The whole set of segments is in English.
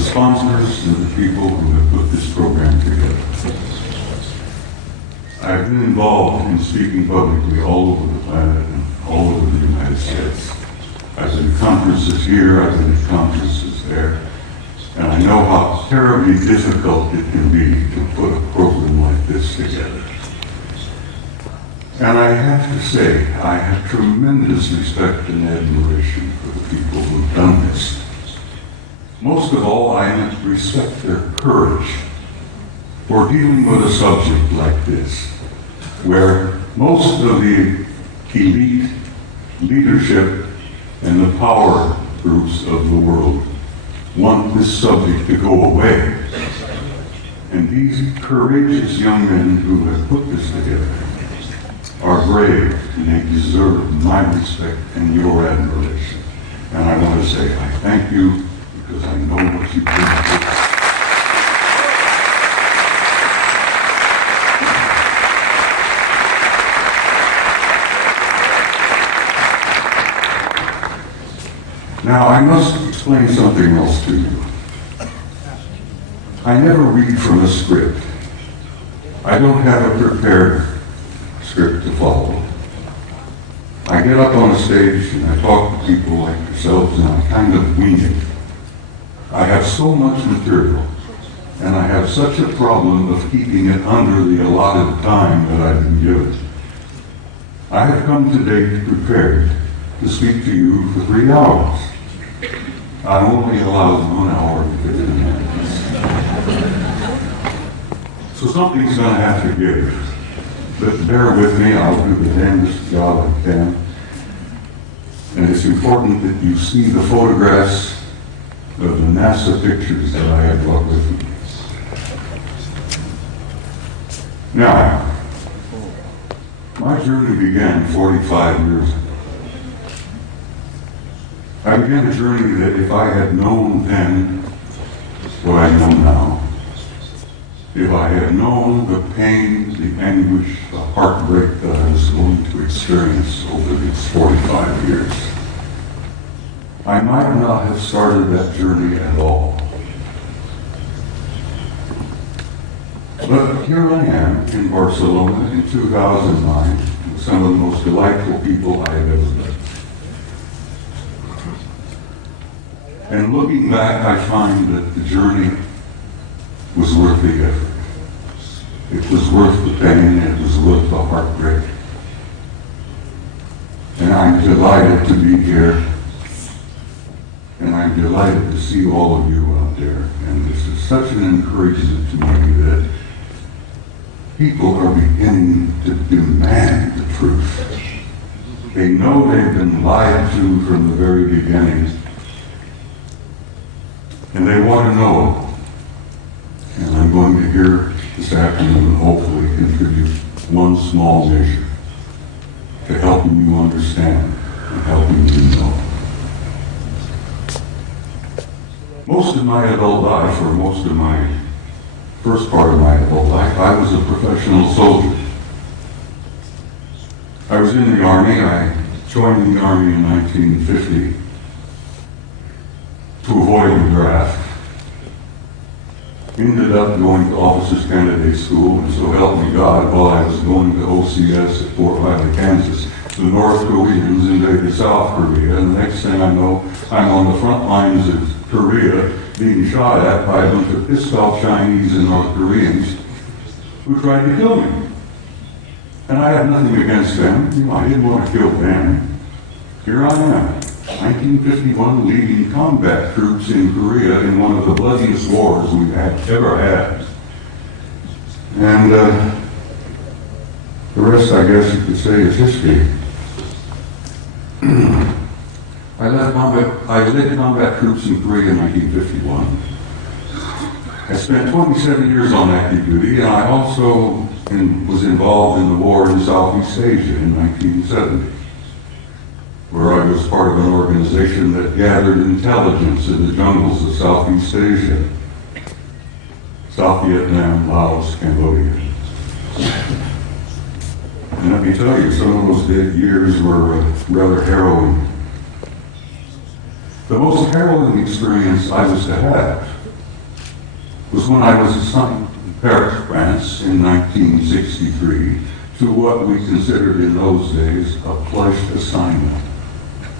sponsors and the people who have put this program together. I've been involved in speaking publicly all over the planet and all over the United States. I've been at conferences here, I've been at conferences there, and I know how terribly difficult it can be to put a program like this together. And I have to say, I have tremendous respect and admiration for the people who've done this. Most of all, I respect their courage for dealing with a subject like this, where most of the elite leadership and the power groups of the world want this subject to go away. And these courageous young men who have put this together are brave, and they deserve my respect and your admiration. And I want to say I thank you because I know what you've been through. Now, I must explain something else to you. I never read from a script. I don't have a prepared script to follow. I get up on a stage and I talk to people like yourselves and I kind of wing it. I have so much material and I have such a problem of keeping it under the allotted time that I've been given. I have come today prepared to speak to you for 3 hours. I'm only allowed 1 hour and 15 minutes. So something's going to have to give. But bear with me, I'll do the damnedest job I can. And it's important that you see the photographs of the NASA pictures that I have brought with me. Now, my journey began 45 years ago. I began a journey that if I had known then what I know now, if I had known the pain, the anguish, the heartbreak that I was going to experience over these 45 years, I might not have started that journey at all. But here I am in Barcelona in 2009 with some of the most delightful people I have ever met. And looking back, I find that the journey was worth the effort. It was worth the pain, it was worth the heartbreak. And I'm delighted to be here. And I'm delighted to see all of you out there. And this is such an encouragement to me that people are beginning to demand the truth. They know they've been lied to from the very beginning. And they want to know. And I'm going to hear this afternoon hopefully contribute one small measure to helping you understand and helping you know. Most of my adult life, or most of my first part of my adult life, I was a professional soldier. I was in the Army. I joined the Army in 1950 to avoid the draft. Ended up going to Officers Candidate School, and so help me God, while I was going to OCS at Fort Riley, Kansas, the North Koreans invaded South Korea, and the next thing I know, I'm on the front lines of Korea being shot at by a bunch of pissed off Chinese and North Koreans who tried to kill me. And I had nothing against them. You know, I didn't want to kill them. Here I am, 1951, leading combat troops in Korea in one of the bloodiest wars we've ever had. And the rest, I guess you could say, is history. I led combat troops in Korea in 1951. I spent 27 years on active duty, and I also was involved in the war in Southeast Asia in 1970. Where I was part of an organization that gathered intelligence in the jungles of Southeast Asia, South Vietnam, Laos, Cambodia. And let me tell you, some of those years were rather harrowing. The most harrowing experience I was to have was when I was assigned to Paris, France in 1963 to what we considered in those days a plush assignment,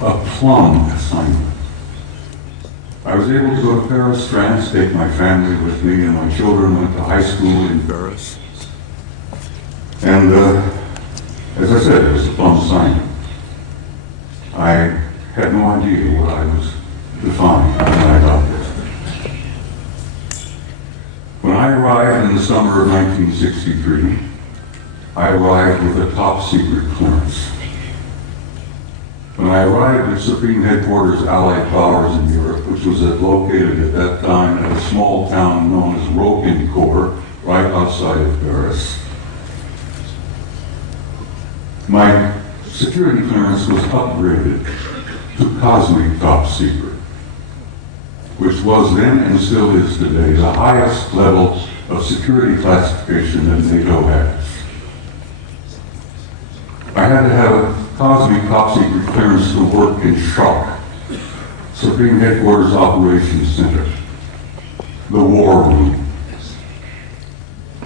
a plum assignment. I was able to go to Paris, France, take my family with me, and my children went to high school in Paris. And as I said, it was a plum assignment. I had no idea what I was to find when I got there. When I arrived in the summer of 1963, I arrived with a top secret clearance. When I arrived at Supreme Headquarters Allied Powers in Europe, which was located at that time in a small town known as Roquencourt, right outside of Paris, my security clearance was upgraded to Cosmic Top Secret, which was then and still is today the highest level of security classification that NATO has. I had to have a Cosmic Top Secret clearance to work in SHOC, Supreme Headquarters Operations Center, the War Room.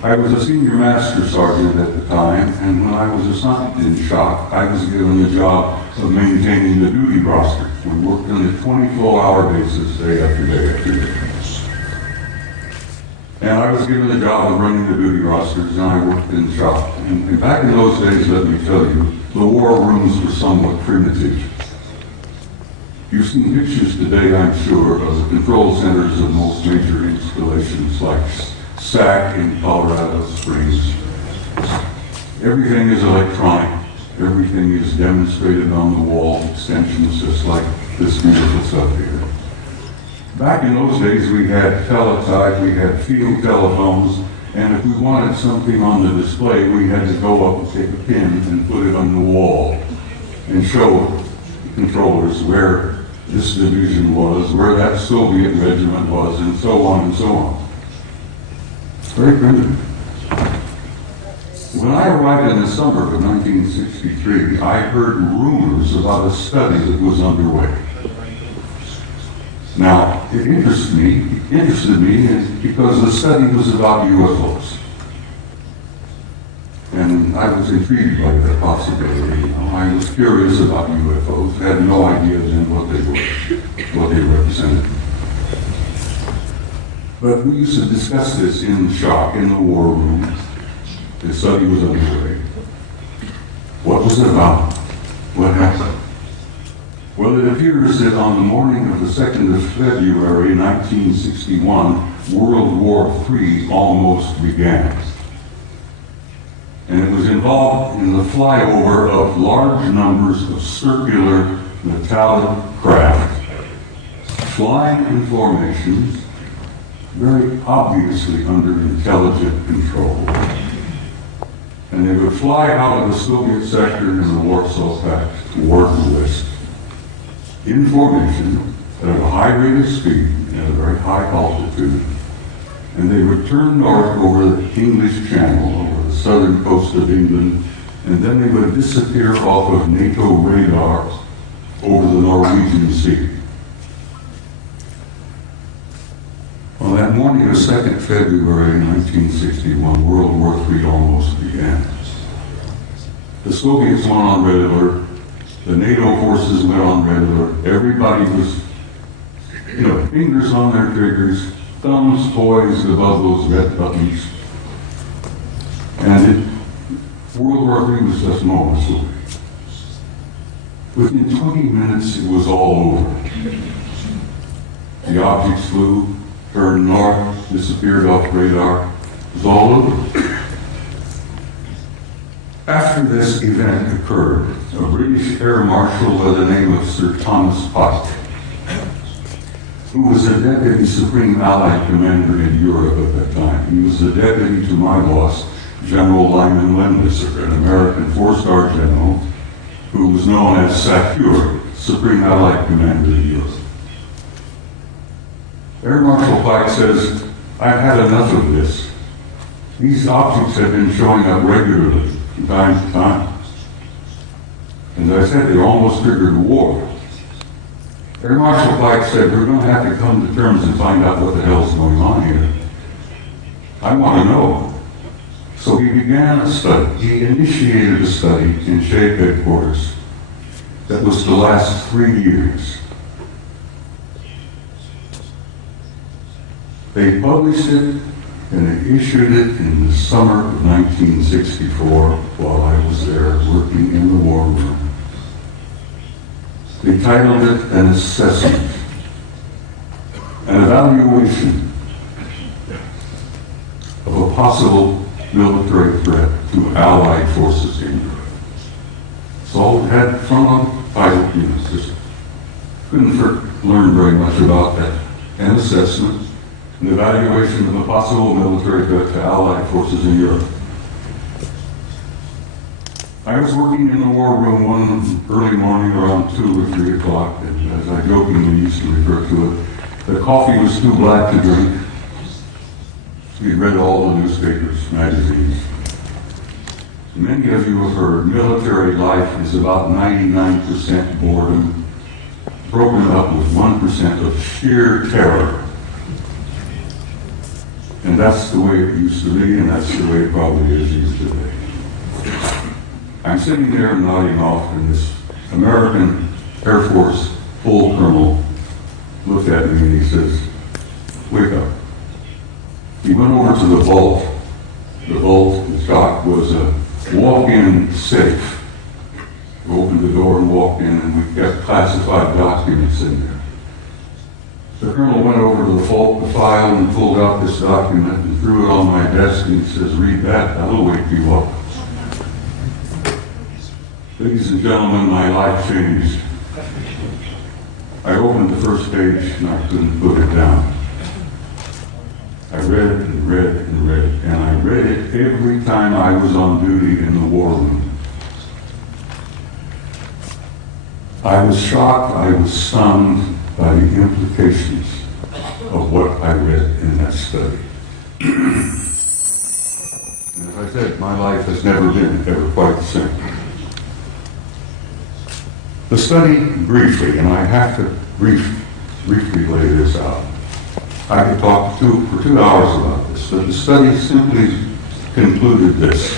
I was a senior master sergeant at the time, and when I was assigned in SHOC, I was given the job of maintaining the duty roster. We worked on a 24-hour basis, day after day after day. And I was given the job of running the duty rosters, and I worked in SHOC. And back in those days, let me tell you, the war rooms were somewhat primitive. You've seen pictures today, I'm sure, of the control centers of most major installations like SAC in Colorado Springs. Everything is electronic. Everything is demonstrated on the wall, extensions just like this beautiful stuff here. Back in those days, we had teletype, we had field telephones, and if we wanted something on the display, we had to go up and take a pin and put it on the wall and show the controllers where this division was, where that Soviet regiment was, and so on and so on. Very primitive. When I arrived in the summer of 1963, I heard rumors about a study that was underway. Now, it interested me because the study was about UFOs. And I was intrigued by that possibility. I was curious about UFOs, had no idea then what they were, what they represented. But we used to discuss this in SHOC, in the war room. The study was underway. What was it about? What happened? Well, it appears that on the morning of the 2nd of February, 1961, World War III almost began. And it was involved in the flyover of large numbers of circular metallic craft, flying in formations, very obviously under intelligent control. And they would fly out of the Soviet sector in the Warsaw Pact toward the west, in formation, at a high rate of speed, at a very high altitude, and they would turn north over the English Channel, over the southern coast of England, and then they would disappear off of NATO radar over the Norwegian Sea. On that morning of 2nd February 1961, World War III almost began. The Soviets went on red alert. The NATO forces went on red alert. Everybody was, fingers on their triggers, thumbs poised above those red buttons. And World War III was just moments away. Within 20 minutes, it was all over. The objects flew, turned north, disappeared off radar. It was all over. After this event occurred, a British Air Marshal by the name of Sir Thomas Pike, who was a Deputy Supreme Allied Commander in Europe at that time. He was the deputy to my boss, General Lyman Lendisser, an American four-star general who was known as SACEUR, Supreme Allied Commander in Europe. Air Marshal Pike says, "I've had enough of this. These objects have been showing up regularly from time to time. As I said, they almost triggered a war." Air Marshal Pike said, "We're going to have to come to terms and find out what the hell's going on here. I want to know. So he began a study. He initiated a study in SHAPE headquarters that was to last 3 years. They published it and they issued it in the summer of 1964 while I was there working in the war room. They titled it An Assessment, an evaluation of a possible military threat to Allied forces in Europe. So it had front-on title, just couldn't learn very much about that. An assessment, an evaluation of a possible military threat to Allied forces in Europe. I was working in the war room one early morning around 2 or 3 o'clock, and as I jokingly used to refer to it, the coffee was too black to drink. We read all the newspapers, magazines. Many of you have heard military life is about 99% boredom, broken up with 1% of sheer terror. And that's the way it used to be, and that's the way it probably is used today. I'm sitting there nodding off, and this American Air Force full colonel looked at me and he says, "Wake up." He went over to the vault. The vault, the shop, was a walk-in safe. We opened the door and walked in, and we kept classified documents in there. The colonel went over to the file and pulled out this document and threw it on my desk, and he says, "Read that, that'll wake you up." Ladies and gentlemen, my life changed. I opened the first page and I couldn't put it down. I read it and read it and read it, and I read it every time I was on duty in the war room. I was shocked, I was stunned by the implications of what I read in that study. And as I said, my life has never been ever quite the same. The study, briefly, and I have to briefly lay this out. I could talk for 2 hours about this, but the study simply concluded this.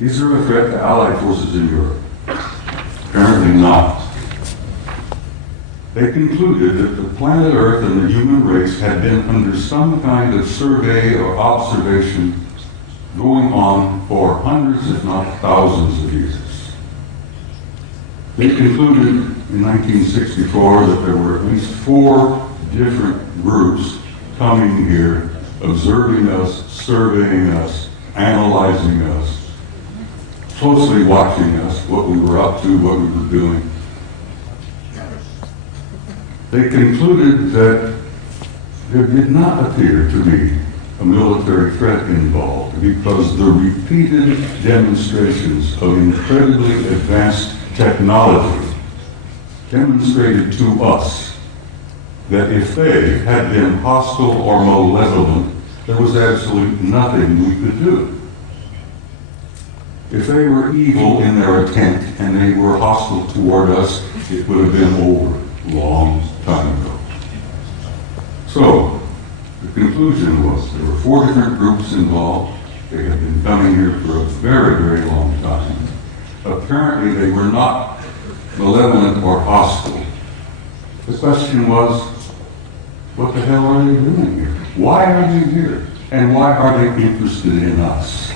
Is there a threat to Allied forces in Europe? Apparently not. They concluded that the planet Earth and the human race had been under some kind of survey or observation going on for hundreds, if not thousands of years. They concluded in 1964 that there were at least 4 different groups coming here, observing us, surveying us, analyzing us, closely watching us, what we were up to, what we were doing. They concluded that there did not appear to be a military threat involved because the repeated demonstrations of incredibly advanced technology demonstrated to us that if they had been hostile or malevolent, there was absolutely nothing we could do. If they were evil in their intent and they were hostile toward us, it would have been over a long time ago. So, the conclusion was there were 4 different groups involved. They had been coming here for a very, very long time. Apparently, they were not malevolent or hostile. The question was, what the hell are they doing here? Why are they here? And why are they interested in us?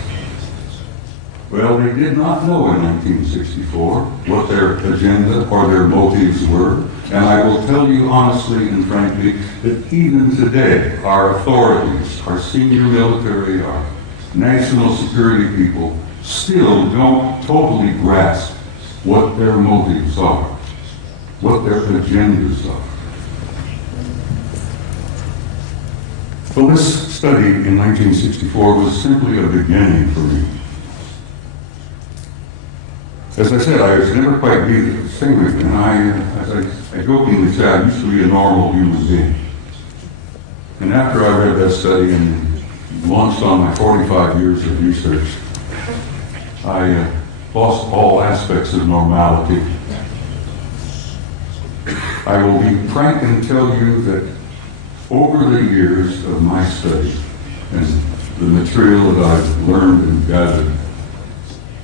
Well, they did not know in 1964 what their agenda or their motives were. And I will tell you honestly and frankly that even today, our authorities, our senior military, our national security people still don't totally grasp what their motives are, what their agendas are. Well, this study in 1964 was simply a beginning for me. As I said, I was never quite be the same again. As I jokingly say, I used to be a normal human being. And after I read that study and launched on my 45 years of research, I lost all aspects of normality. I will be frank and tell you that Over the years of my study and the material that I've learned and gathered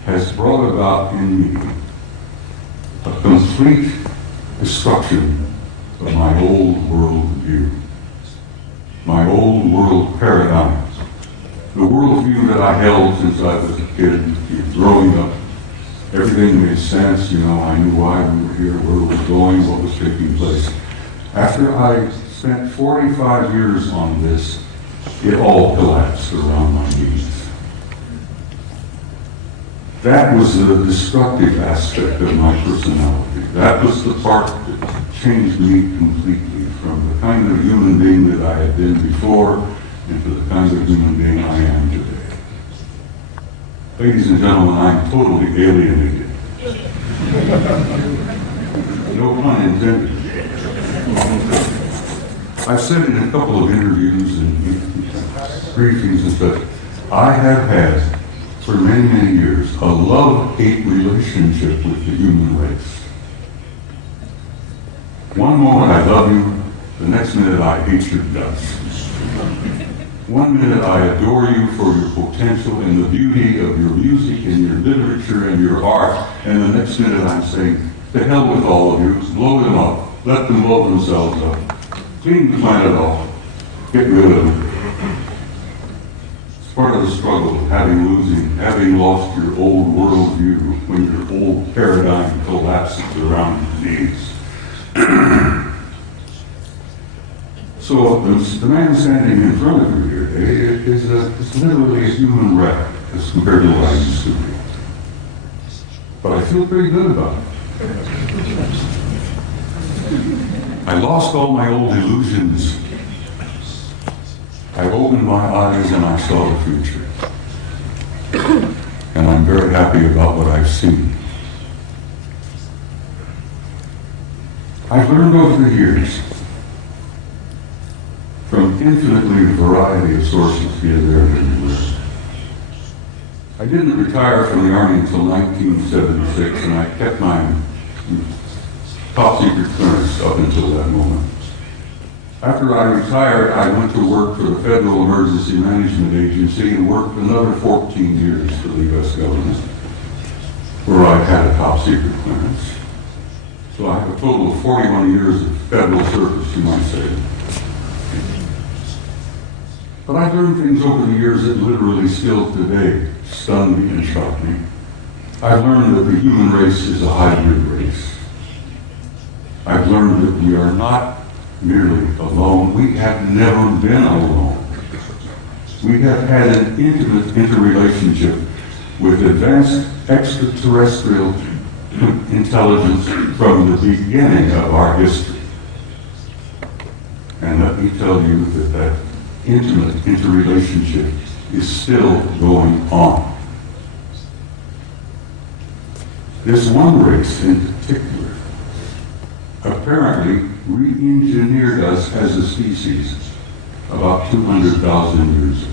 has brought about in me a complete destruction of my old world view, my old world paradigm, the world view that I held since I was a kid, growing up. Everything made sense, I knew why we were here, where we were going, what was taking place. After I spent 45 years on this, it all collapsed around my knees. That was the destructive aspect of my personality. That was the part that changed me completely from the kind of human being that I had been before into the kind of human being I am today. Ladies and gentlemen, I'm totally alienated. No pun intended. I've said in a couple of interviews and briefings and such, I have had, for many, many years, a love-hate relationship with the human race. One moment I love you, the next minute I hate your guts. One minute I adore you for your potential and the beauty of your music and your literature and your art, and the next minute I'm saying, to hell with all of you, blow them up, let them blow themselves up, clean the planet off, get rid of them. It's part of the struggle of having lost your old worldview when your old paradigm collapses around your knees. So the man standing in front of you here today is literally a human wreck as compared to what I used to be. But I feel pretty good about it. I lost all my old illusions. I opened my eyes and I saw the future. And I'm very happy about what I've seen. I've learned over the years from infinitely variety of sources here, there, and everywhere. I didn't retire from the Army until 1976, and I kept my top secret clearance up until that moment. After I retired, I went to work for the Federal Emergency Management Agency and worked another 14 years for the U.S. government, where I had a top secret clearance. So I have a total of 41 years of federal service, you might say. But I've learned things over the years that literally still today stun me and shock me. I've learned that the human race is a hybrid race. I've learned that we are not merely alone. We have never been alone. We have had an intimate interrelationship with advanced extraterrestrial intelligence from the beginning of our history. And let me tell you that intimate interrelationship is still going on. This one race in particular apparently re-engineered us as a species about 200,000 years ago.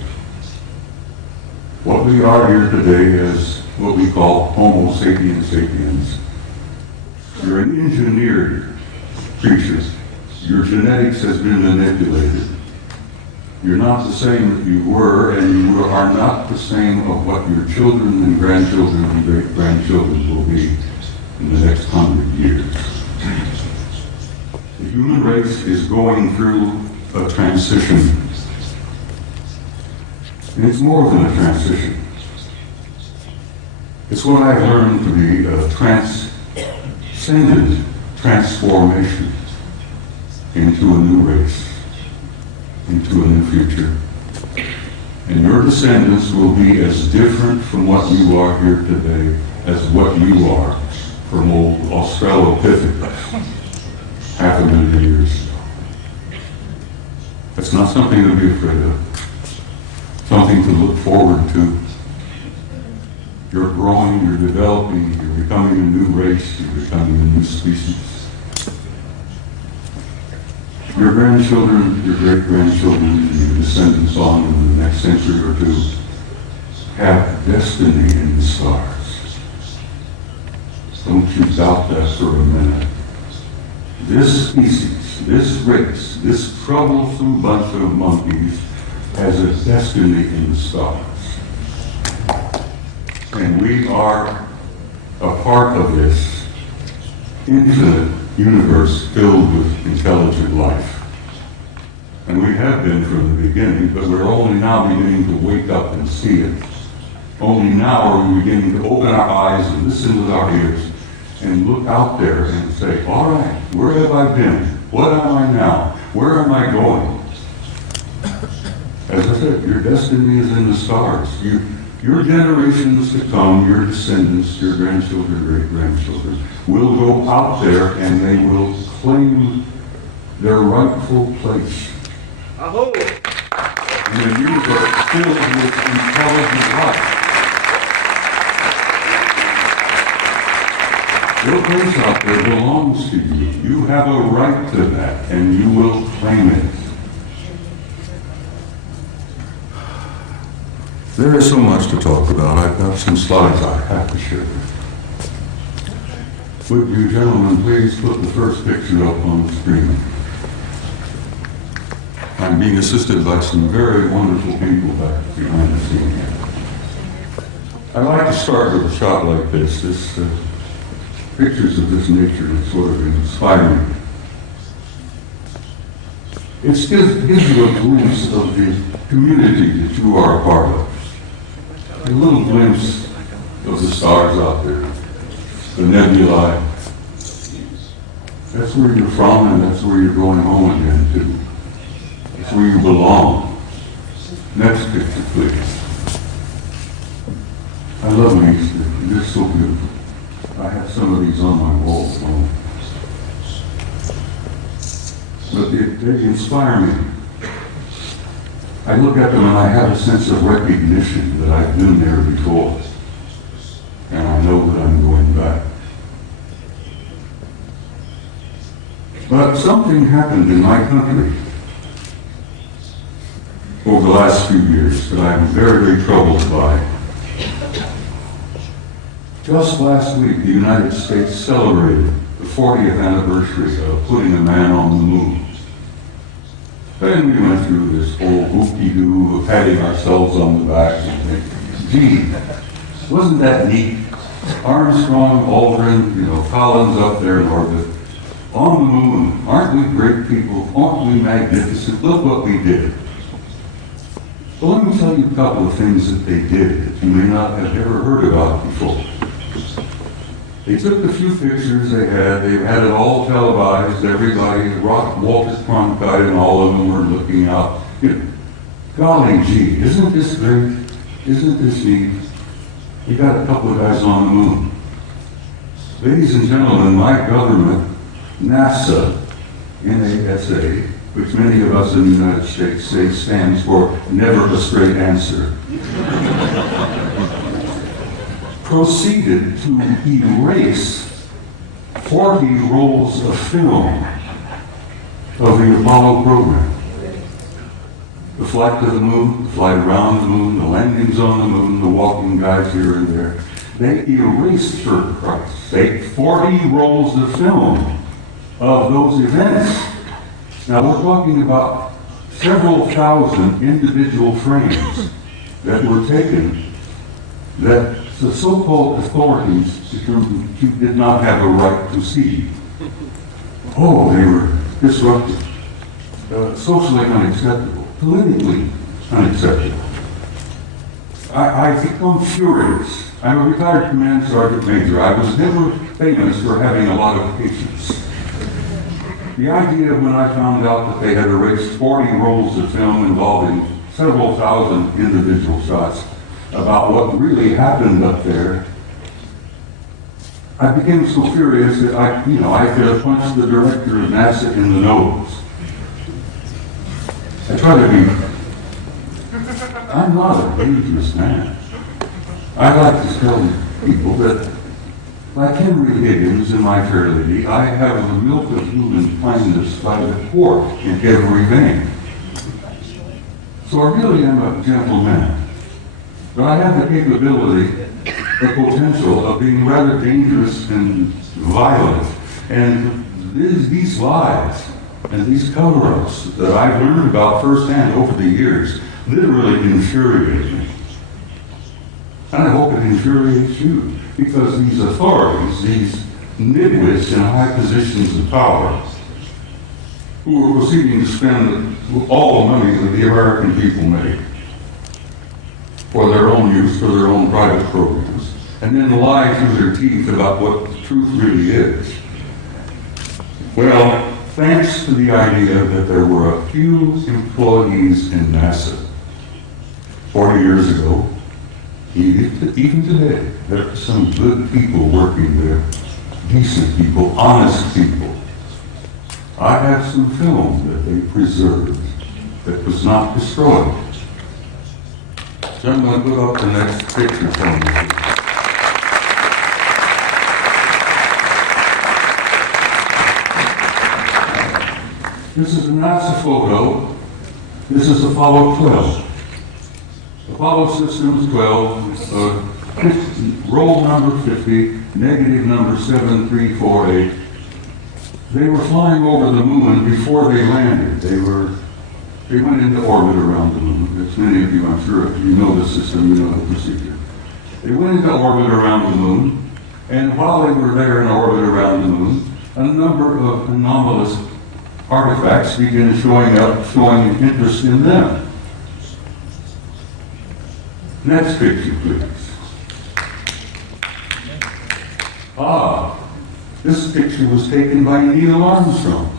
What we are here today is what we call Homo sapiens sapiens. You're an engineered creature. Your genetics has been manipulated. You're not the same that you were, and you are not the same of what your children and grandchildren and great-grandchildren will be in the next 100 years. The human race is going through a transition. And it's more than a transition. It's what I've learned to be a transcendent transformation into a new race, into a new future. And your descendants will be as different from what you are here today as what you are from old Australopithecus 500,000 years ago. That's not something to be afraid of. Something to look forward to. You're growing, you're developing, you're becoming a new race, you're becoming a new species. Your grandchildren, your great-grandchildren, and your descendants on in the next century or two have destiny in the stars. Don't you doubt that for a minute. this species, this race, this troublesome bunch of monkeys has a destiny in the stars. And we are a part of this infinite universe filled with intelligent life. And we have been from the beginning, but we're only now beginning to wake up and see it. Only now are we beginning to open our eyes and listen with our ears and look out there and say, all right, where have I been? What am I now? Where am I going? As I said, your destiny is in the stars. Your generations to come, your descendants, your grandchildren, great-grandchildren, will go out there and they will claim their rightful place in a universe filled with intelligent life. Your place out there belongs to you. You have a right to that, and you will claim it. There is so much to talk about. I've got some slides I have to share. Would you gentlemen please put the first picture up on the screen? I'm being assisted by some very wonderful people back behind the scene here. I like to start with a shot like this. Pictures of this nature that sort of inspire me. It gives you a glimpse of the community that you are a part of. A little glimpse of the stars out there, the nebulae. That's where you're from, and that's where you're going home again to. That's where you belong. Next picture, please. I love these. They're so beautiful. I have some of these on my wall at home. But they inspire me. I look at them and I have a sense of recognition that I've been there before. And I know that I'm going back. But something happened in my country over the last few years that I'm very, very troubled by. Just last week, the United States celebrated the 40th anniversary of putting a man on the moon. Then we went through this whole whoop-de-doo of patting ourselves on the back and thinking, gee, wasn't that neat? Armstrong, Aldrin, Collins up there in orbit. On the moon, aren't we great people? Aren't we magnificent? Look what we did. Well, let me tell you a couple of things that they did that you may not have ever heard about before. They took the few pictures they had it all televised, everybody, Walter Cronkite and all of them were looking out. Golly gee, isn't this great? Isn't this neat? You got a couple of guys on the moon. Ladies and gentlemen, my government, NASA, NASA, which many of us in the United States say stands for never a straight answer, proceeded to erase 40 rolls of film of the Apollo program. The flight to the moon, the flight around the moon, the landings on the moon, the walking guys here and there. They erased, for Christ's sake, 40 rolls of film of those events. Now we're talking about several thousand individual frames that were taken that the so-called authorities determined you did not have a right to see. Oh, they were disruptive, socially unacceptable, politically unacceptable. I've become furious. I'm a retired command sergeant major. I was never famous for having a lot of patience. The idea when I found out that they had erased 40 rolls of film involving several thousand individual shots about what really happened up there, I became so furious that I could have punched the director of NASA in the nose. I try to be, I'm not a dangerous man. I like to tell people that, like Henry Higgins in My Fair Lady, I have the milk of human kindness by the quart in every vein. So I really am a gentle man. But I have the capability, the potential of being rather dangerous and violent. And these lies and these cover-ups that I've learned about firsthand over the years literally infuriate me. And I hope it infuriates you, because these authorities, these nitwits in high positions of power, who are proceeding to spend all the money that the American people make for their own use, for their own private programs, and then lie through their teeth about what the truth really is. Well, thanks to the idea that there were a few employees in NASA 40 years ago, even today, there are some good people working there, decent people, honest people. I have some film that they preserved that was not destroyed. So I'm going to put up the next picture for you. This is a NASA photo. This is Apollo 12. Apollo Systems 12, roll number 50, negative number 7348. They were flying over the moon before they landed. They went into orbit around the moon. As many of you, I'm sure, if you know the system, you know the procedure. They went into orbit around the moon, and while they were there in orbit around the moon, a number of anomalous artifacts began showing up, showing interest in them. Next picture, please. This picture was taken by Neil Armstrong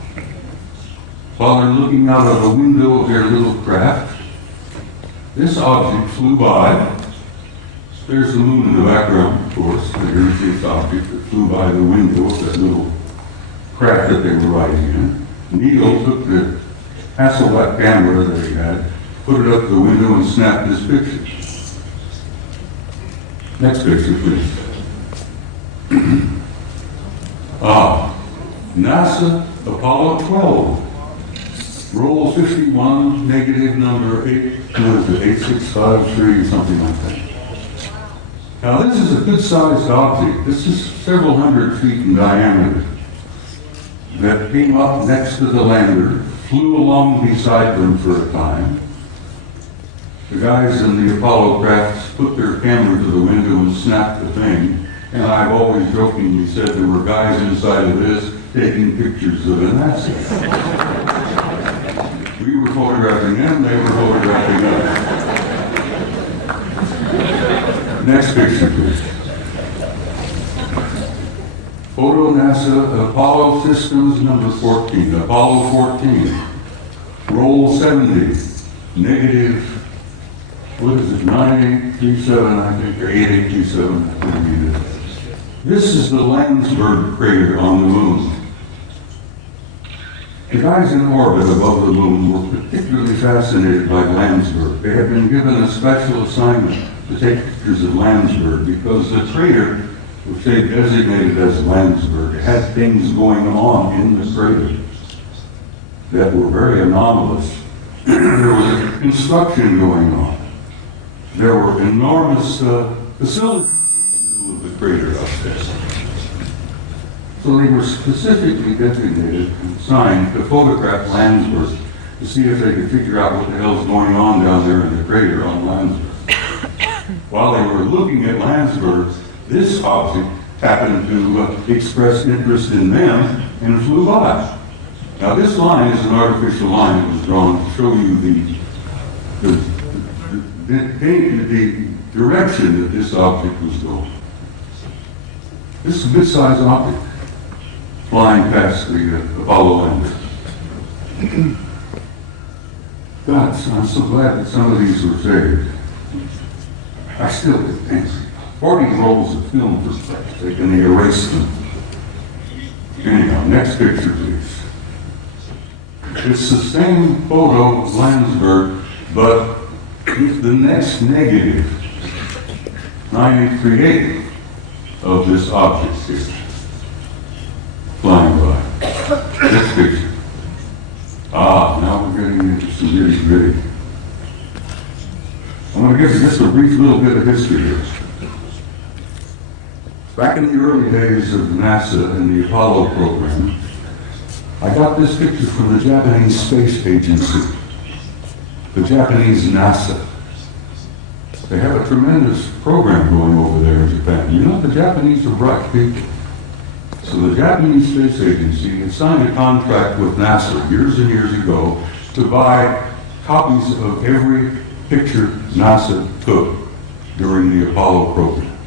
while they're looking out of a window of their little craft. This object flew by. There's the moon in the background, of course. There's this object that flew by the window of that little craft that they were riding in. Neil took the Hasselblad camera that he had, put it up the window, and snapped this picture. Next picture, please. NASA Apollo 12. Roll 51, negative number 8653, something like that. Now this is a good-sized object. This is several hundred feet in diameter that came up next to the lander, flew along beside them for a time. The guys in the Apollo crafts put their camera to the window and snapped the thing, and I've always jokingly said there were guys inside of this taking pictures of the NASA. We were photographing them, they were photographing us. Next picture, please. Photo NASA Apollo Systems number 14, Apollo 14. Roll 70, negative, what is it, 9837, I think, or 8827. This is the Landsberg crater on the moon. The guys in orbit above the moon were particularly fascinated by Landsberg. They had been given a special assignment to take pictures of Landsberg because the crater, which they designated as Landsberg, had things going on in the crater that were very anomalous. There was construction going on. There were enormous facilities in the crater up there. So they were specifically designated and assigned to photograph Landsberg to see if they could figure out what the hell's going on down there in the crater on Landsberg. While they were looking at Landsberg, this object happened to express interest in them and flew by. Now this line is an artificial line that was drawn to show you the direction that this object was going. This is a good-sized object flying past the Apollo lander. God, I'm so glad that some of these were saved. I still get angry. 40 rolls of film for Christ's sake, and they erased them. Anyhow, next picture, please. It's the same photo of Landsberg, but it's the next negative, 9838, of this object here, flying by. Next picture. Now we're getting into some nitty-gritty. I'm going to give you just a brief little bit of history here. Back in the early days of NASA and the Apollo program, I got this picture from the Japanese Space Agency, the Japanese NASA. They have a tremendous program going over there in Japan. You know, the Japanese are bright people. So the Japanese Space Agency had signed a contract with NASA years and years ago to buy copies of every picture NASA took during the Apollo program.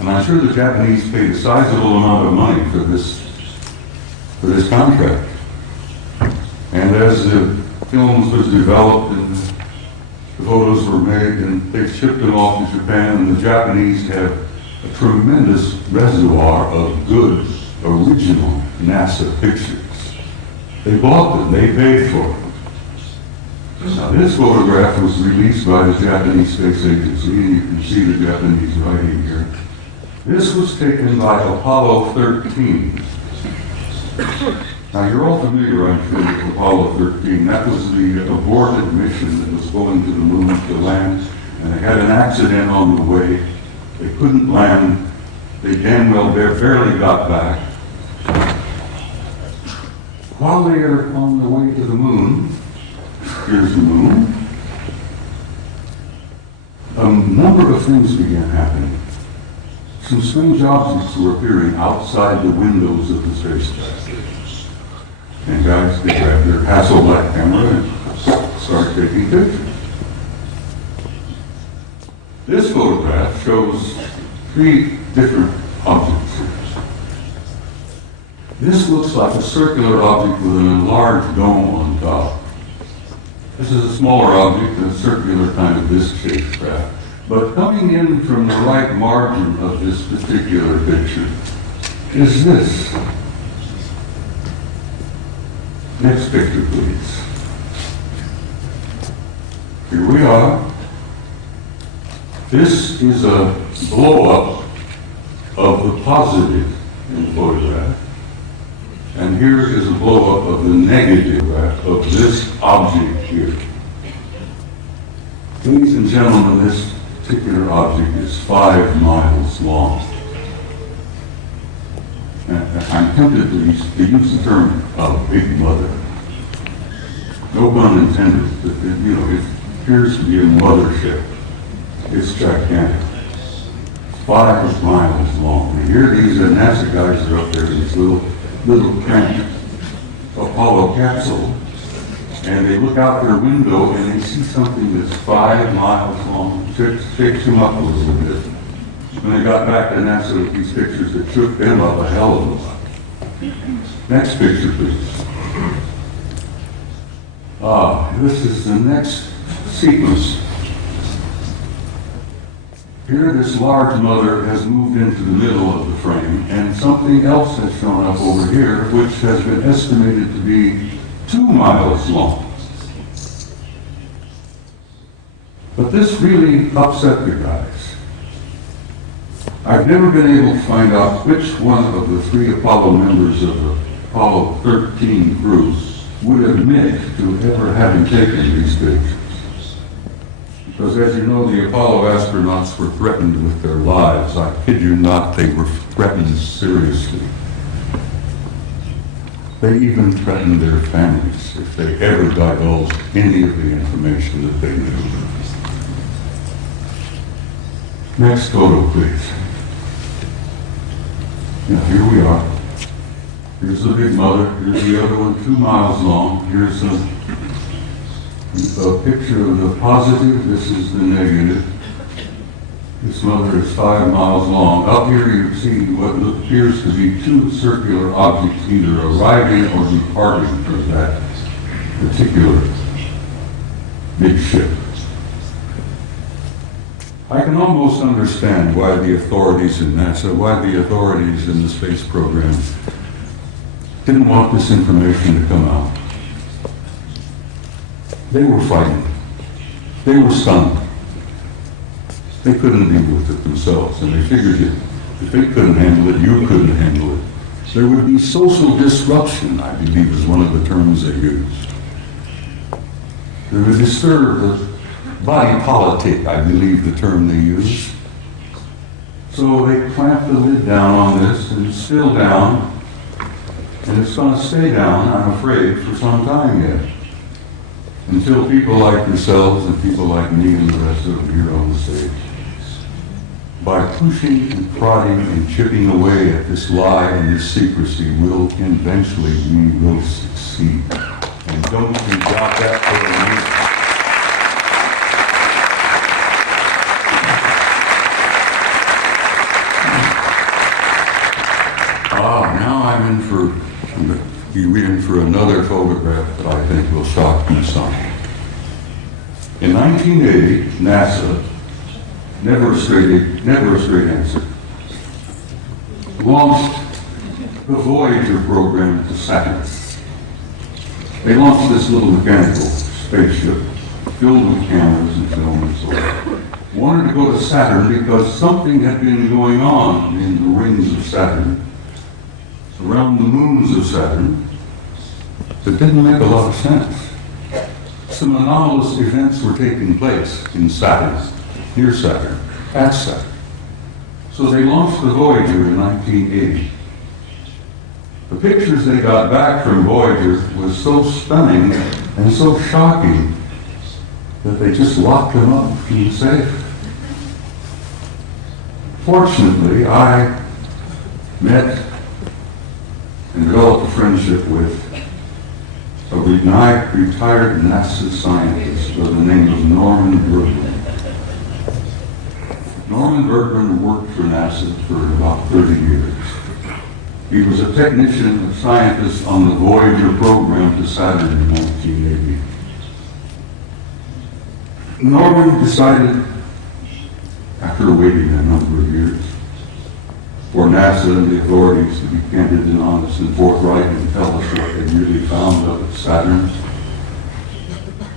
And I'm sure the Japanese paid a sizable amount of money for this contract. And as the films was developed and the photos were made, and they shipped them off to Japan, and the Japanese have a tremendous reservoir of good, original NASA pictures. They bought them, they paid for them. Now, this photograph was released by the Japanese Space Agency, and you can see the Japanese writing here. This was taken by Apollo 13. Now, you're all familiar, I'm sure, with Apollo 13. That was the aborted mission that was going to the moon to land, and they had an accident on the way. They couldn't land. They damn well barely got back. While they are on the way to the moon, here's the moon, a number of things began happening. Some strange objects were appearing outside the windows of the spacecraft. And guys, they grabbed their Hasselblad camera and started taking pictures. This photograph shows 3 different objects here. This looks like a circular object with an enlarged dome on top. This is a smaller object than a circular kind of disc-shaped craft. But coming in from the right margin of this particular picture is this. Next picture, please. Here we are. This is a blow-up of the positive in the photograph. And here is a blow-up of the negative of this object here. Ladies and gentlemen, this particular object is 5 miles long. I'm tempted to use the term big mother. No pun intended, but it appears to be a mothership. It's gigantic. 5 miles long. And here these NASA guys are up there in this little cramped Apollo capsule, and they look out their window and they see something that's 5 miles long. It shakes them up a little bit. When they got back to NASA with these pictures, it shook them up a hell of a lot. Next picture, please. This is the next sequence. Here, this large mother has moved into the middle of the frame, and something else has shown up over here, which has been estimated to be 2 miles long. But this really upset the guys. I've never been able to find out which one of the 3 Apollo members of the Apollo 13 crew would admit to ever having taken these pictures. Because as you know, the Apollo astronauts were threatened with their lives. I kid you not, they were threatened seriously. They even threatened their families if they ever divulged any of the information that they knew. Next photo, please. Now, here we are. Here's the big mother. Here's the other one, 2 miles long. Here's a picture of the positive. This is the negative. This mother is 5 miles long. Up here you see what appears to be 2 circular objects either arriving or departing from that particular big ship. I can almost understand why the authorities in NASA, why the authorities in the space program didn't want this information to come out. They were frightened. They were stunned. They couldn't deal with it themselves, and they figured if they couldn't handle it, you couldn't handle it. There would be social disruption, I believe is one of the terms they used. They would disturb the body politic, I believe the term they used. So they clamped the lid down on this, and it's still down. And it's going to stay down, I'm afraid, for some time yet. Until people like yourselves and people like me and the rest of them here on the stage, by pushing and prodding and chipping away at this lie and this secrecy, we will succeed. And don't you doubt that for a minute. Now I'm in for another photograph that I think will shock you some. In 1980, NASA, never a straight answer, launched the Voyager program to Saturn. They launched this little mechanical spaceship filled with cameras and film and so on. Wanted to go to Saturn because something had been going on in the rings of Saturn, around the moons of Saturn, that didn't make a lot of sense. Some anomalous events were taking place in Saturn, near Saturn, at Saturn. So they launched the Voyager in 1980. The pictures they got back from Voyager was so stunning and so shocking that they just locked them up in the safe. Fortunately, I met and developed a friendship with a retired NASA scientist by the name of Norman Bergman. Norman Bergman worked for NASA for about 30 years. He was a technician, a scientist on the Voyager program to Saturn in 1980. Norman decided, after waiting a number of years, for NASA and the authorities to be candid and honest and forthright and tell us what they really found up at Saturn.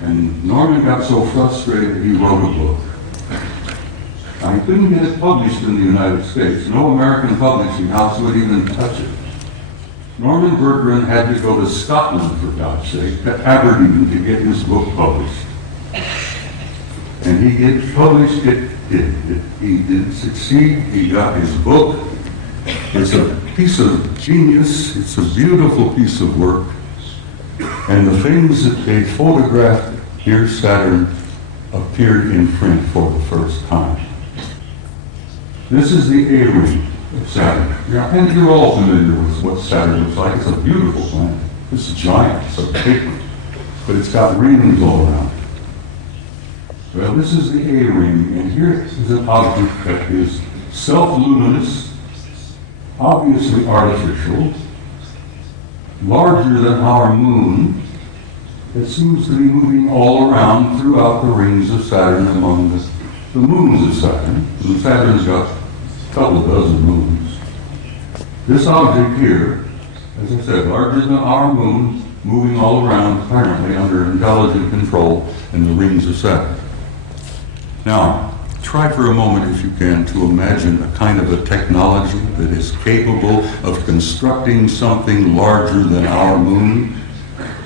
And Norman got so frustrated he wrote a book. I couldn't get it published in the United States. No American publishing house would even touch it. Norman Bergman had to go to Scotland, for God's sake, to Aberdeen to get his book published. And he did publish it. He did succeed. He got his book. It's a piece of genius. It's a beautiful piece of work. And the things that they photographed near Saturn appeared in print for the first time. This is the A-ring of Saturn. And you're all familiar with what Saturn looks like. It's a beautiful planet. It's giant. It's a paper. But it's got rings all around it. Well, this is the A-ring, and here is an object that is self-luminous, obviously artificial, larger than our moon, that seems to be moving all around throughout the rings of Saturn among the moons of Saturn. And Saturn's got a couple of dozen moons. This object here, as I said, larger than our moon, moving all around, apparently under intelligent control in the rings of Saturn. Now, try for a moment, if you can, to imagine a kind of a technology that is capable of constructing something larger than our moon,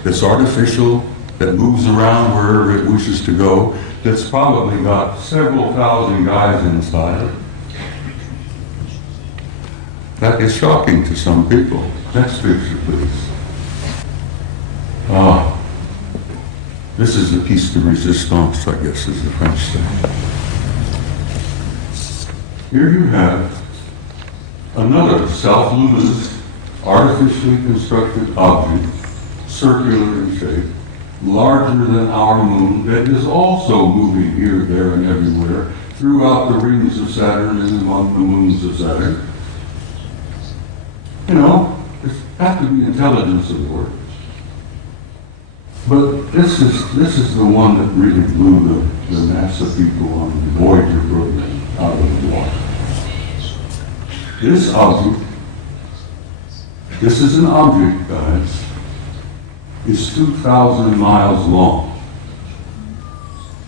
that's artificial, that moves around wherever it wishes to go, that's probably got several thousand guys inside. That is shocking to some people. Next picture, please. This is the piece de resistance, I guess, is the French thing. Here you have another self-luminous, artificially constructed object, circular in shape, larger than our moon, that is also moving here, there, and everywhere throughout the rings of Saturn and among the moons of Saturn. You know, there's got to be intelligence at work. But this is the one that really blew the NASA people on the Voyager program out of the water. This object, this is an object, guys, is 2,000 miles long.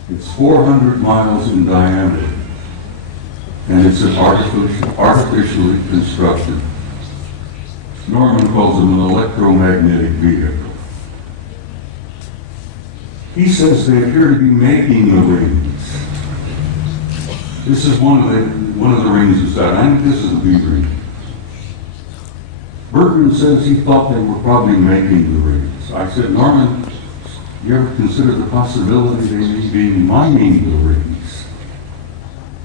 It's 400 miles in diameter. And it's an artificially constructed, Norman calls them an electromagnetic vehicle. He says they appear to be making the rings. This is one of the rings of Saturn. I think this is a B ring. Bergman says he thought they were probably making the rings. I said, Norman, you ever consider the possibility they may be mining the rings?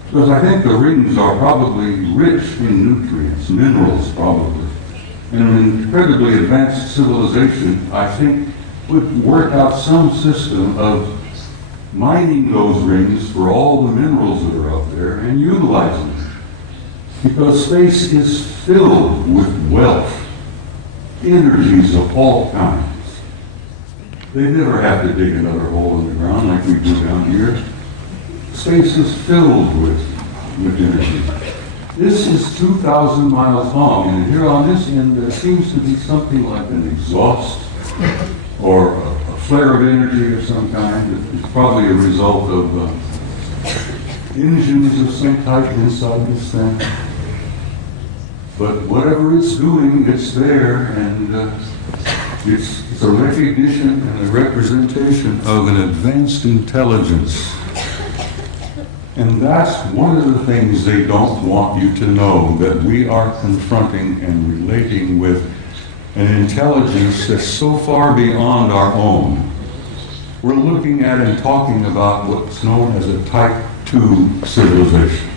Because I think the rings are probably rich in nutrients, minerals probably. And an incredibly advanced civilization, I think, would work out some system of mining those rings for all the minerals that are out there and utilizing them. Because space is filled with wealth, energies of all kinds. They never have to dig another hole in the ground like we do down here. Space is filled with energy. This is 2,000 miles long, and here on this end there seems to be something like an exhaust or a flare of energy of some kind. It's probably a result of engines of some type inside this thing. But whatever it's doing, it's there, and it's a recognition and a representation of an advanced intelligence. And that's one of the things they don't want you to know, that we are confronting and relating with an intelligence that's so far beyond our own. We're looking at and talking about what's known as a Type 2 civilization.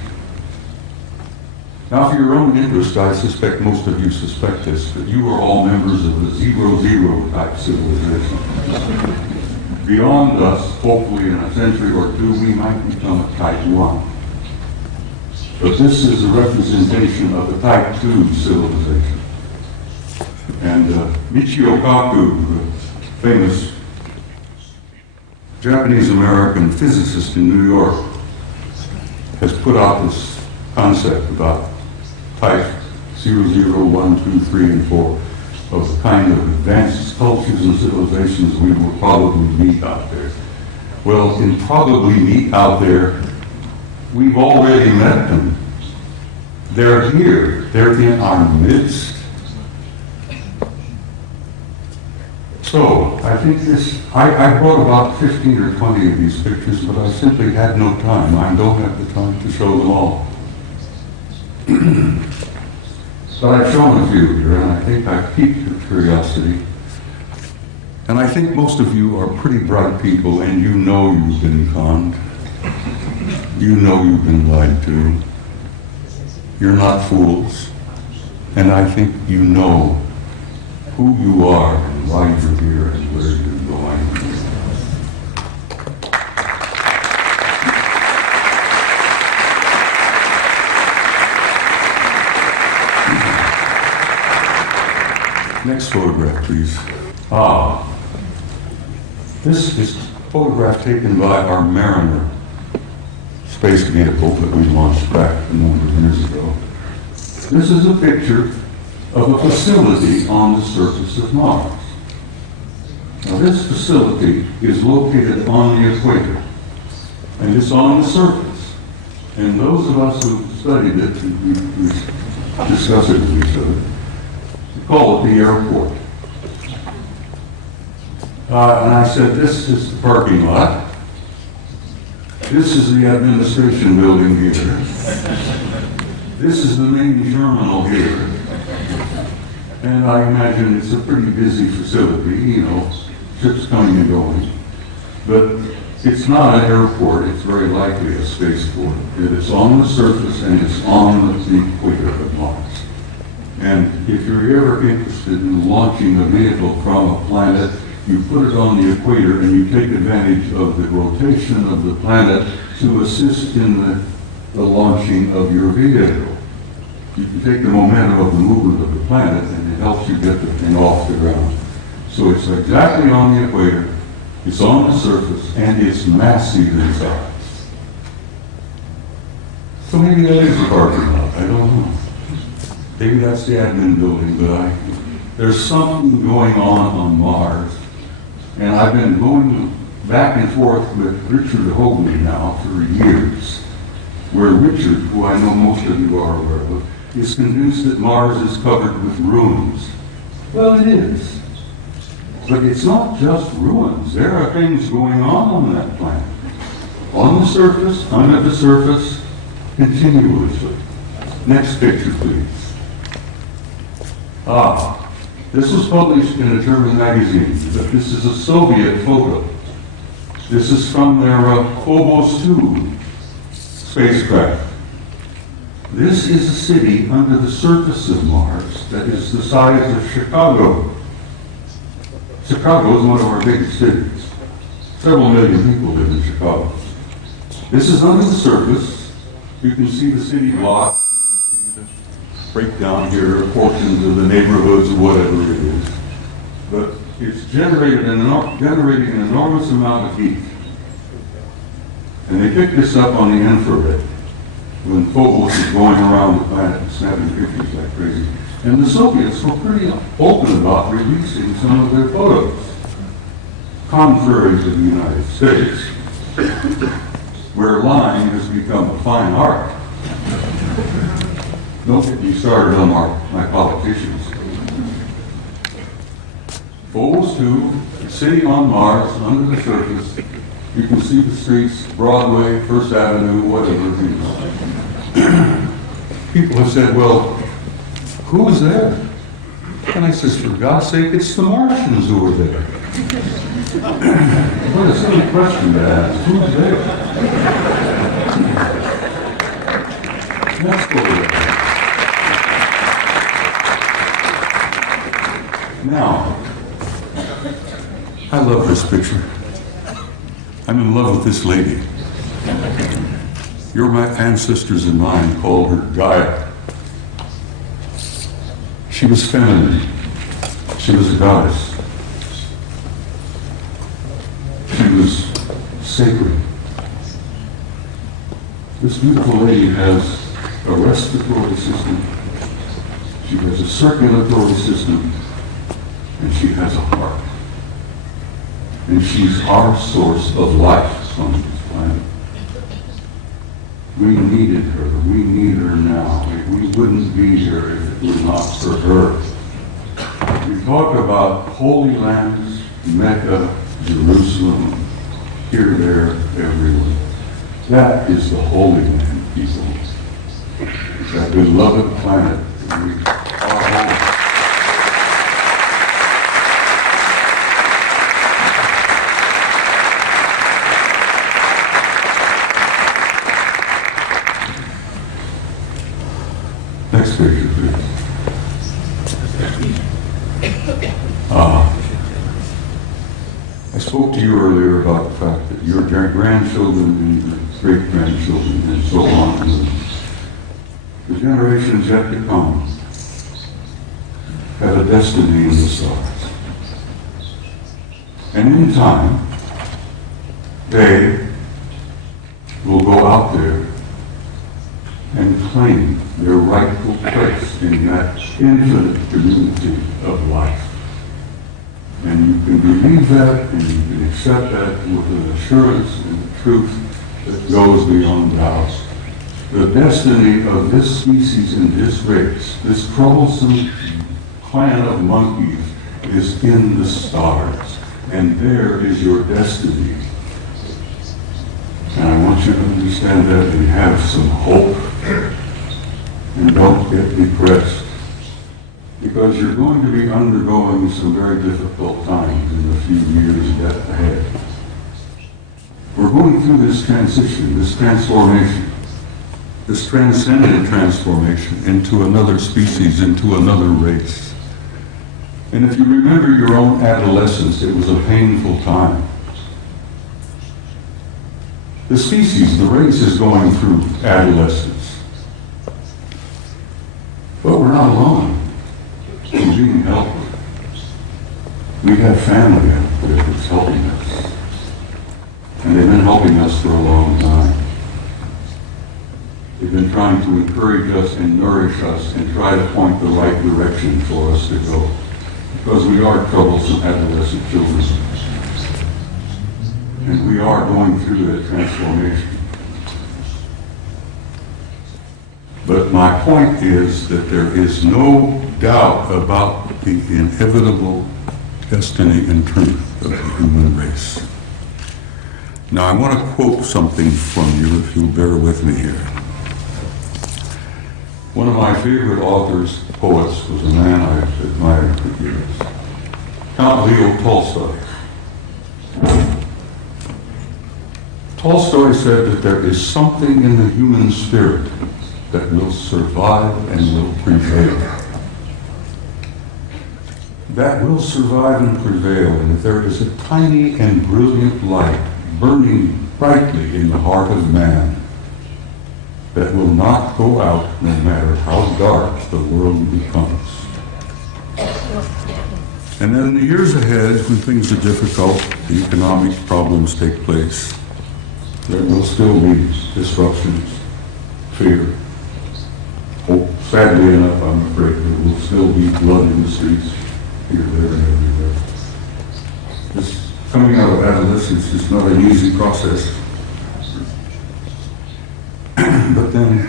Now, for your own interest, I suspect most of you suspect this, that you are all members of the 0-0 type civilization. Beyond us, hopefully in a century or two, we might become a Type 1. But this is a representation of the Type 2 civilization. And Michio Kaku, the famous Japanese-American physicist in New York, has put out this concept about Type 0, 1, 2, 3, and 4 of the kind of advanced cultures and civilizations we will probably meet out there. Well, in probably meet out there, we've already met them. They're here. They're in our midst. So, I think I brought about 15 or 20 of these pictures, but I simply had no time. I don't have the time to show them all. But I've shown a few here, and I think I've piqued your curiosity. And I think most of you are pretty bright people, and you know you've been conned. You know you've been lied to. You're not fools. And I think you know who you are and why you're here and where you're going. Next photograph, please. This is a photograph taken by our Mariner space vehicle that we launched back a number of years ago. This is a picture of a facility on the surface of Mars. Now, this facility is located on the equator, and it's on the surface. And those of us who studied it, we discuss it with each other, call it the airport. And I said, this is the parking lot. This is the administration building here. This is the main terminal here. And I imagine it's a pretty busy facility, you know, ships coming and going. But it's not an airport, it's very likely a spaceport. It's on the surface and it's on the equator of Mars. And if you're ever interested in launching a vehicle from a planet, you put it on the equator and you take advantage of the rotation of the planet to assist in the launching of your vehicle. You can take the momentum of the movement of the planet and it helps you get the thing off the ground. So it's exactly on the equator, it's on the surface, and it's massive in size. So maybe that is a parking lot, I don't know. Maybe that's the admin building, but there's something going on Mars. And I've been going back and forth with Richard Hoagley now for years, where Richard, who I know most of you are aware of, is convinced that Mars is covered with ruins. Well, it is. But it's not just ruins. There are things going on that planet. On the surface, under the surface, continuously. Next picture, please. This was published in a German magazine, but this is a Soviet photo. This is from their Phobos 2 spacecraft. This is a city under the surface of Mars that is the size of Chicago. Chicago is one of our biggest cities. Several million people live in Chicago. This is under the surface. You can see the city block. Breakdown here, portions of the neighborhoods, whatever it is. But it's generating an enormous amount of heat. And they picked this up on the infrared when Phobos is going around the planet and snapping pictures like crazy. And the Soviets were pretty open about releasing some of their photos, contrary to the United States, where lying has become a fine art. Don't get me started on my politicians. Phobos 2, city on Mars, under the surface. You can see the streets, Broadway, First Avenue, whatever. People have said, well, who is there? And I says, for God's sake, it's the Martians who are there. What a silly question to ask. Who's there? That's what it is. Now, I love this picture. I'm in love with this lady. Your ancestors and mine called her Gaia. She was feminine. She was a goddess. She was sacred. This beautiful lady has a respiratory system. She has a circulatory system. And she has a heart. And she's our source of life on this planet. We needed her. We need her now. We wouldn't be here if it were not for her. We talk about holy lands, Mecca, Jerusalem, here, there, everywhere. That is the Holy Land, people. It's that beloved planet that we are home. Next picture, please. I spoke to you earlier about the fact that your grandchildren and your great-grandchildren and so on, the generations yet to come, have a destiny in the stars. And in time, they will go out there and claim their rightful place in that infinite community of life. And you can believe that, and you can accept that with an assurance and a truth that goes beyond doubt. The destiny of this species and this race, this troublesome clan of monkeys, is in the stars. And there is your destiny. And I want you to understand that and have some hope. And don't get depressed. Because you're going to be undergoing some very difficult times in the few years yet ahead. We're going through this transition, this transformation, this transcendent transformation into another species, into another race. And if you remember your own adolescence, it was a painful time. The species, the race, is going through adolescence. But we're not alone. We're being helped. We have family out there that's helping us. And they've been helping us for a long time. They've been trying to encourage us and nourish us and try to point the right direction for us to go. Because we are troublesome adolescent children. And we are going through that transformation. But my point is that there is no doubt about the inevitable destiny and truth of the human race. Now I want to quote something from you, if you'll bear with me here. One of my favorite authors, poets, was a man I've admired for years, Count Leo Tolstoy. Tolstoy said that there is something in the human spirit that will survive and will prevail. That will survive and prevail, and that there is a tiny and brilliant light burning brightly in the heart of man that will not go out no matter how dark the world becomes. And then in the years ahead, when things are difficult, the economic problems take place, there will still be disruptions, fear. Oh, sadly enough, I'm afraid there will still be blood in the streets, here, there, and everywhere. This coming out of adolescence is not an easy process. But then,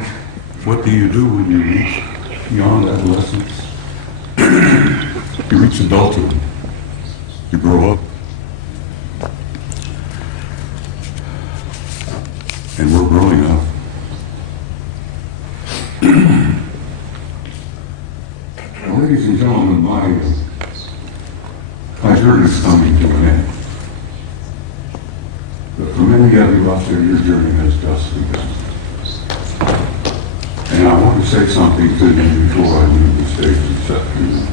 what do you do when you reach beyond adolescence? You reach adulthood. You grow up. And we're growing up. Well, ladies and gentlemen, my journey is coming to an end. But for many of you out there, your journey has just begun. And I want to say something to you before I leave the stage this afternoon.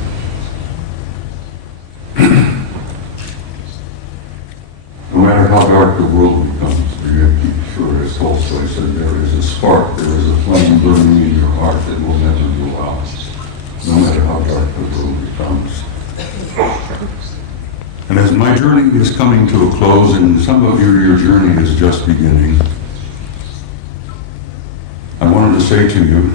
No matter how dark the world becomes, you have to keep sure, as Tolstoy said, there is a spark, there is a flame burning in your heart that will never go out, no matter how dark the world becomes. And as my journey is coming to a close, and some of you, your journey is just beginning, I wanted to say to you,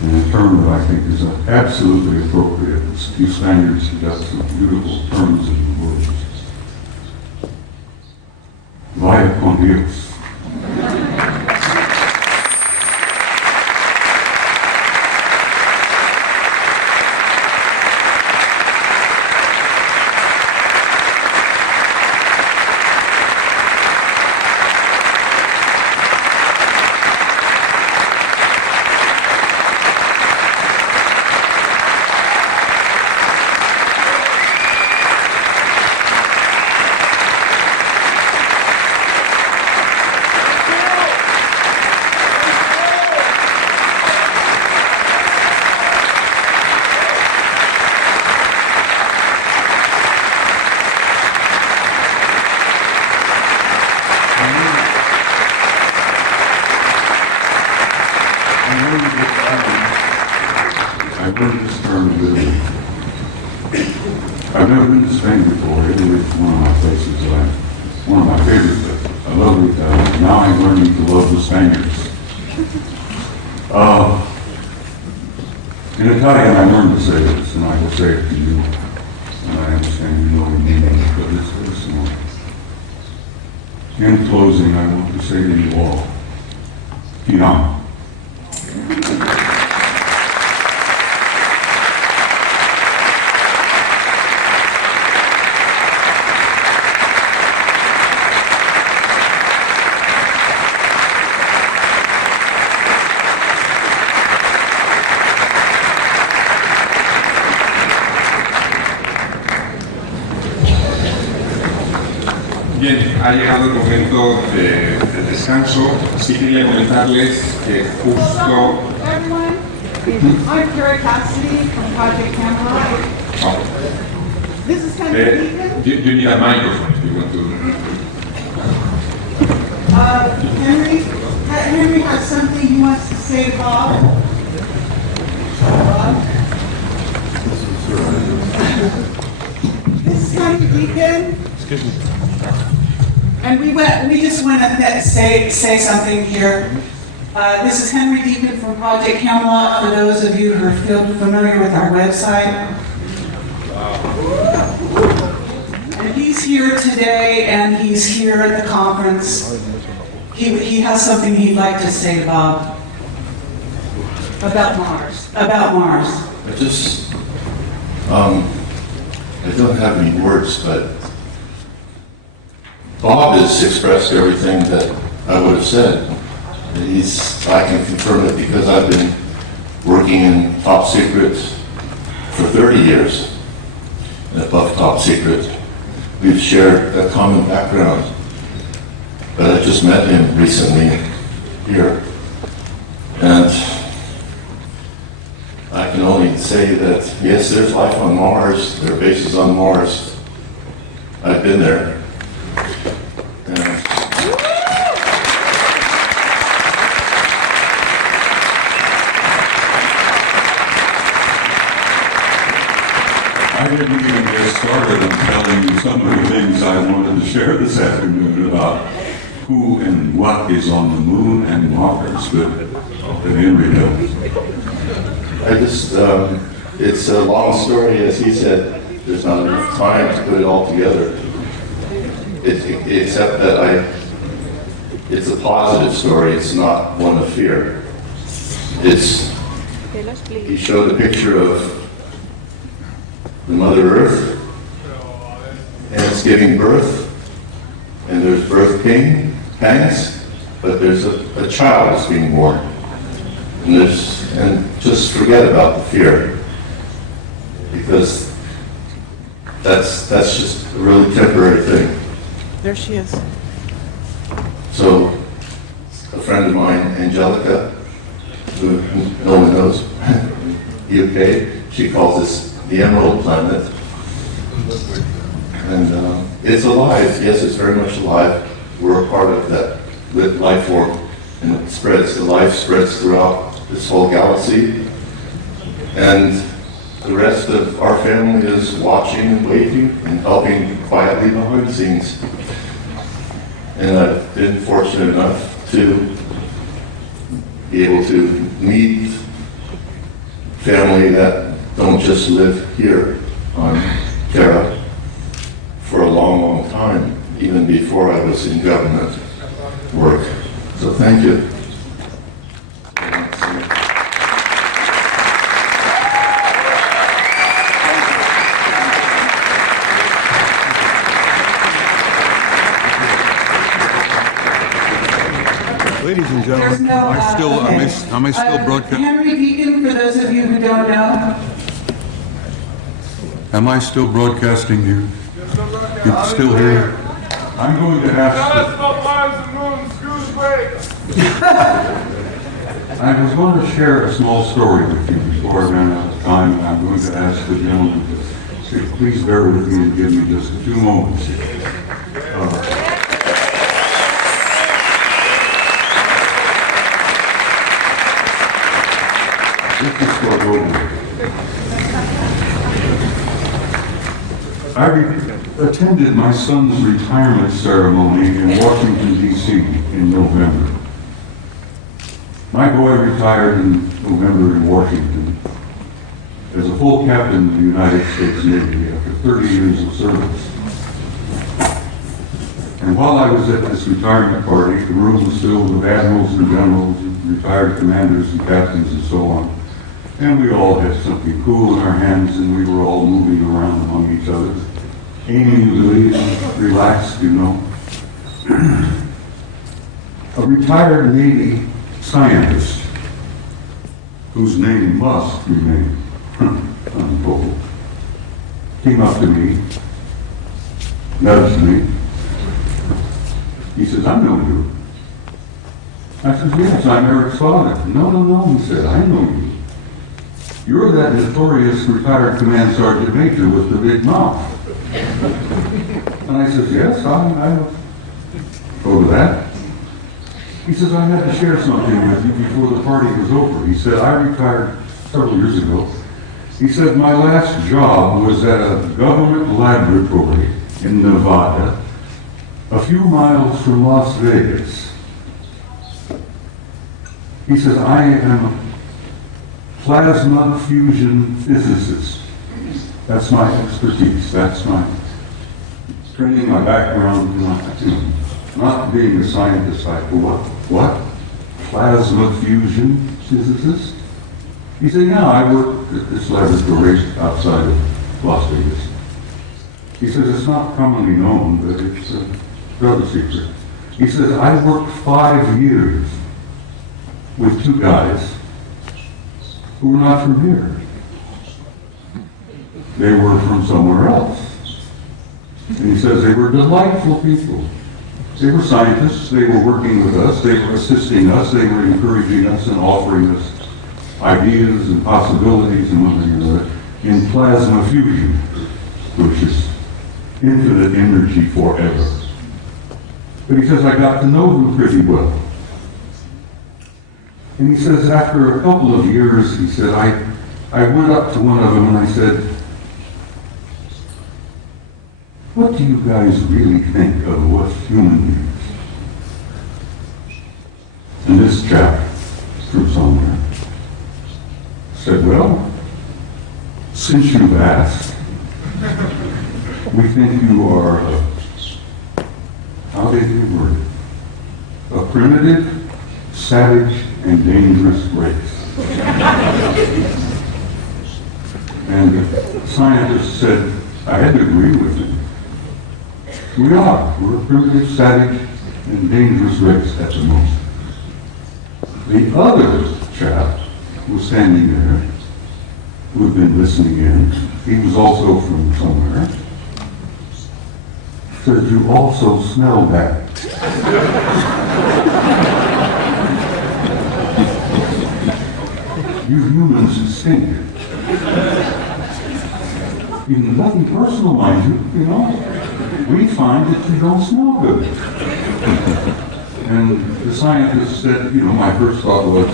in a term that I think is absolutely appropriate, you Spaniards have got some beautiful terms in the words. Vaya con Dios. I've learned this term literally. I've never been to Spain before. Italy is one of my places that one of my favorite places. I love it. Now I'm learning to love the Spaniards. In Italian, I learned to say this, and I will say it to you. And I understand you know the meaning, but it's very small. In closing, I want to say to you all, Ti amo. Bien, ha llegado el momento de descanso. Sí quería comentarles que justo... Everyone, I'm Carrie Cassidy from Project Camelot. Oh. This is Henry Deacon. Do you need a microphone if you want to... Henry has something he wants to say to Bob. Bob? This is Henry Deacon. Excuse me. And we just want to say something here. This is Henry Deacon from Project Camelot, for those of you who are familiar with our website. And he's here today, and he's here at the conference. He has something he'd like to say, Bob, about Mars. About Mars. I don't have any words, but Bob has expressed everything that I would have said. I can confirm it because I've been working in top secret for 30 years, and above top secret. We've shared a common background, but I just met him recently here. And I can only say that, yes, there's life on Mars, there are bases on Mars. I've been there. And I didn't even get started on telling you some of the things I wanted to share this afternoon about who and what is on the moon and Mars, but Henry knows. it's a long story, as he said. There's not enough time to put it all together. Except that it's a positive story. It's not one of fear. He showed a picture of the Mother Earth, and it's giving birth, and there's birth pangs, but there's a child that's being born. And just forget about the fear, because that's just a really temporary thing. There she is. So, a friend of mine, Angelica, who no one knows, UK, she calls this the Emerald Planet. And it's alive, yes, it's very much alive. We're a part of that life form, and it spreads, the life spreads throughout this whole galaxy. And the rest of our family is watching and waiting and helping quietly behind the scenes. And I've been fortunate enough to be able to meet family that don't just live here on Terra for a long, long time, even before I was in government work. So thank you. Ladies and There's gentlemen, no, am I still broadcasting? Henry Deacon, for those of you who don't know. Am I still broadcasting you? It's still here? I'm going to ask... I was going to share a small story with you before I ran out of time, and I'm going to ask the gentleman to please bear with me and give me just a few moments here. This is what I attended my son's retirement ceremony in Washington, D.C. in November. My boy retired in November in Washington as a full captain of the United States Navy after 30 years of service. And while I was at this retirement party, the room was filled with admirals and generals, and retired commanders and captains and so on. And we all had something cool in our hands, and we were all moving around among each other, aiming and relaxed, you know. A retired Navy scientist, whose name must remain untold, came up to me, nudged me. He says, "I know you." I said, "Yes, I'm Eric's father." No, he said, "I know you. You're that notorious retired command sergeant major with the big mouth." And I said, "Yes, I go to that." He says, "I had to share something with you before the party was over." He said, "I retired several years ago." He said, "My last job was at a government laboratory in Nevada, a few miles from Las Vegas." He says, "I am a plasma fusion physicist. That's my expertise. That's my training, my background, not being a scientist. I thought, what? Plasma fusion physicist?" He said, "Yeah, I work at this laboratory outside of Las Vegas." He says, "It's not commonly known, but it's a rather secret." He says, "I worked 5 years with two guys who were not from here. They were from somewhere else. And he says they were delightful people. They were scientists, they were working with us, they were assisting us, they were encouraging us and offering us ideas and possibilities and one thing or another in plasma fusion, which is infinite energy forever. But he says, I got to know them pretty well. And he says, after a couple of years, he said, I went up to one of them and I said, what do you guys really think of us human beings? And this chap from somewhere said, well, since you've asked, we think you are how did he word it? A primitive, savage, and dangerous race. And the scientist said, I had to agree with him. We are. We're a primitive, savage, and dangerous race at the moment. The other chap was standing there, who had been listening in. He was also from somewhere. Said, you also smell bad. You humans stink. Even nothing personal, mind you know. We find that you don't smell good. And the scientist said, my first thought was,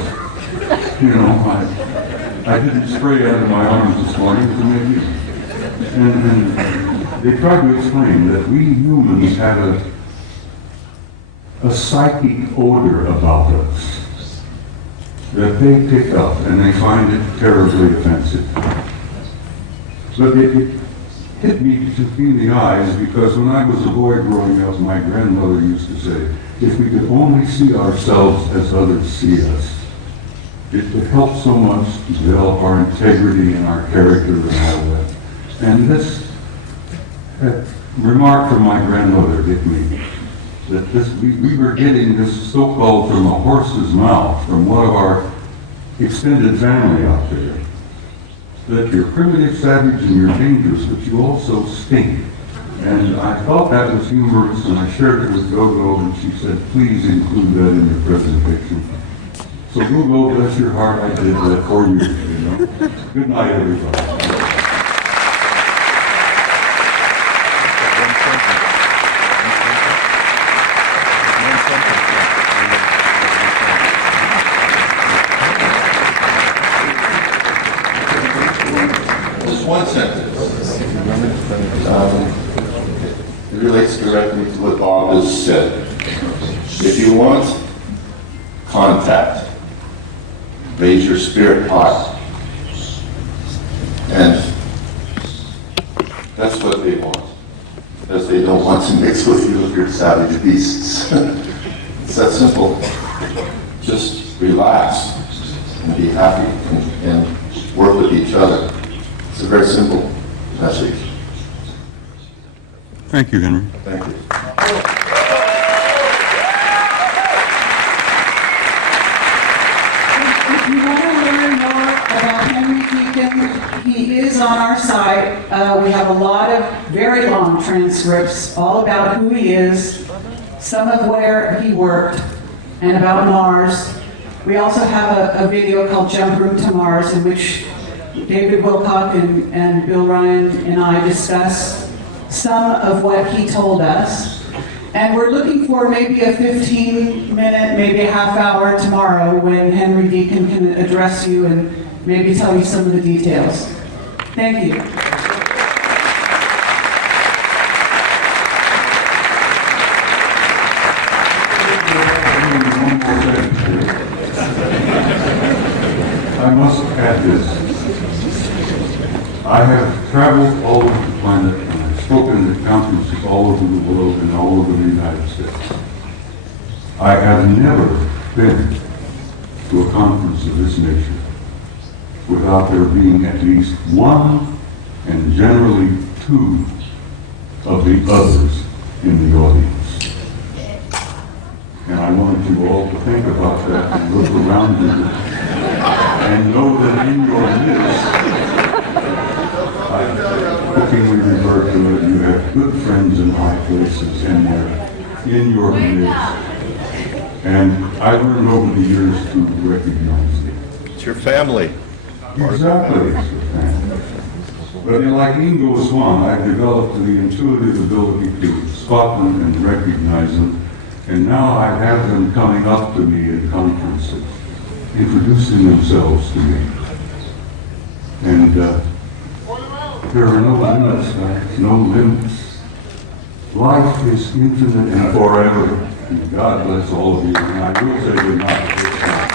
I didn't spray out of my arms this morning, so maybe. And they tried to explain that we humans have a psychic odor about us that they pick up and they find it terribly offensive. But it hit me between the eyes because when I was a boy growing up, my grandmother used to say, if we could only see ourselves as others see us, it would help so much to develop our integrity and our character and all that. And this remark from my grandmother hit me, that we were getting this so-called from a horse's mouth from one of our extended family out there, that you're primitive, savage, and you're dangerous, but you also stink. And I thought that was humorous, and I shared it with Gogo, and she said, please include that in your presentation. So Gogo, bless your heart, I did that for you, Good night, everybody. One sentence. It relates directly to what Bob has said. If you want contact, raise your spirit high. And that's what they want. Because they don't want to mix with you with your savage beasts. It's that simple. Just relax and be happy and work with each other. It's a very simple message. Thank you, Henry. Thank you. If you want to learn more about Henry Deacon, he is on our site. We have a lot of very long transcripts all about who he is, some of where he worked, and about Mars. We also have a video called Jump Room to Mars, in which David Wilcock and Bill Ryan and I discuss some of what he told us. And we're looking for maybe a 15-minute, maybe a half hour tomorrow when Henry Deacon can address you and maybe tell you some of the details. Thank you. I must add this. I have traveled all over the planet and I've spoken at conferences all over the world and all over the United States. I have never been to a conference of this nature without there being at least one and generally two of the others in the audience. And I want you all to think about that and look around you and know that in your midst, I jokingly refer to it, you have good friends in high places and they're in your midst. And I learned over the years to recognize it. It's your family. Exactly, it's your family. But like Ingo Swan, I've developed the intuitive ability to spot them and recognize them. And now I have them coming up to me in conferences, introducing themselves to me. And there are no limits, guys, no limits. Life is infinite and forever. And God bless all of you. And I will say good night.